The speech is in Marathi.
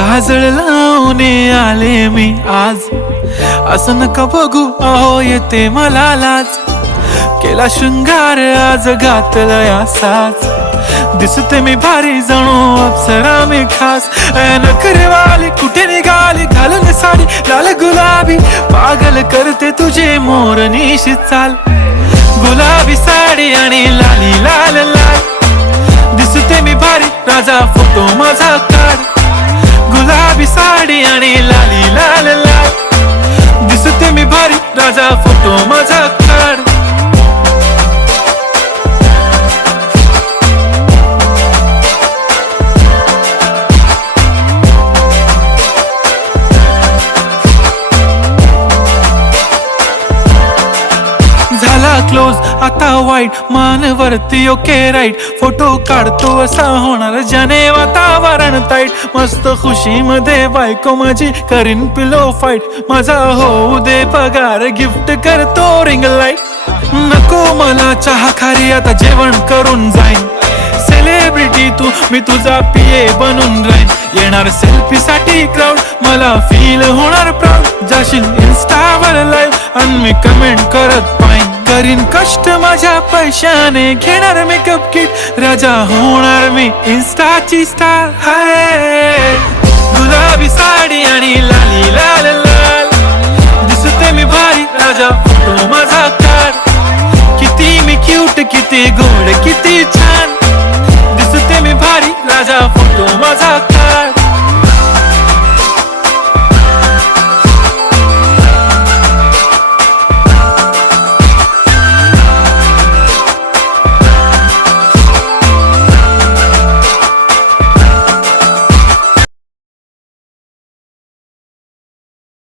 काजळ लावून आले मी आज, असं नका बघू अहो येते मला लाज. केला शृंगार आज घातला असाच, दिसते मी भारी जणू अप्सरा मी खास. नखरेवाली कुठे निघाली घालून साडी लाल गुलाबी, पागल करते तुझे मोरनीशी चाल. गुलाबी साडी आणि लाली लाल लाल, दिसते मी भारी राजा फोटो माझा काढ. गुलाबी साडी आणि लाली लाल लाल, दिसते मी भारी राजा फोटो माझा काढ. झाला क्लोज आता वाईट मानवरती ओके राईट, फोटो काढतो असा होणार ज्याने वातावरण ताईट. मस्त खुशी मध्ये बायको माझी करीन पिलो फाईट, माझा होऊ दे पगार गिफ्ट करतो रिंग लाईट. नको मला चहा खारी आता जेवण करून जाईन, सेलिब्रिटी तू मी तुझा पिये बनून राहीन. येणार सेल्फी साठी क्राऊड मला फील होणार प्राऊड, जाशील इन्स्टावर लाईव्ह आणि मी कमेंट करत पाईन. करीन कष्ट माझ्या पैशाने घेणार मेकअप किट, राजा होणार मी इन्स्टाची स्टार. हाय गुलाबी साडी आणि लाली लाल लाल, दिसते मी भारी राजा फोटो माझा काढ. किती मी क्यूट किती गोड किती छान, दिसते मी भारी राजा फोटो माझा